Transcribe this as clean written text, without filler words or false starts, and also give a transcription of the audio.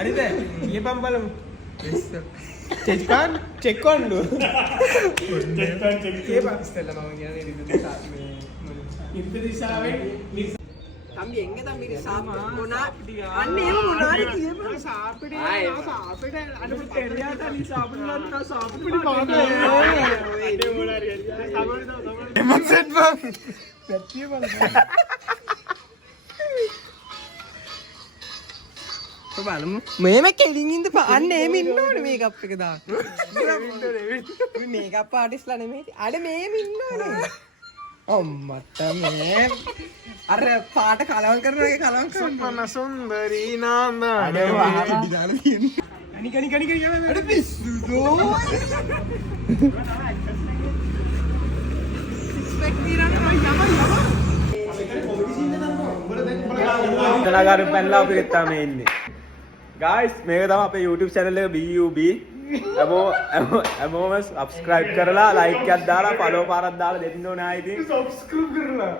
හරිද? කියපම් බලමු. චෙක්කන් චෙක්කොන්ඩු. චෙක්කන් කියපම් ඉස්සෙල්ලා මම කියන්නේ ඉරිද දිශාවෙන් තම්බි එංගේ තම්බි සාප්ප මොනා අන්න එහෙම මොනාරි කියපන් සාප්පිට සාප්පිට අර පෙරියාට අලි සාප්පිට ගන්න සාප්පිට පාද අඩේ මොනාරි සමහරවිට එමන් සෙට් බං පැට්ටිය බලන්න බලමු මේම කෙලින් ඉඳ අන්න එහෙම ඉන්න ඕනේ මේකප් එක දාන්න මේ මේකප් ආටිස්ලා නෙමෙයි අර මේම ඉන්න ඕනේ අම්මට මේ අර පාට කලවම් කරන වගේ කලවම් කරන සුන්දරී නාම අඩේ වාහි දාලා තියෙන්නේ කනි අර පිස්සුදෝ කලාකාරයන් පැනලා අපිට තමයි ඉන්නේ guys මේක තමයි අපේ YouTube channel එක BUB හැමෝම subscribe කරලා like එකක් දාලා follow පාරක් දාලා දෙන්න ඕනේ ආයි ඉතින් subscribe කරලා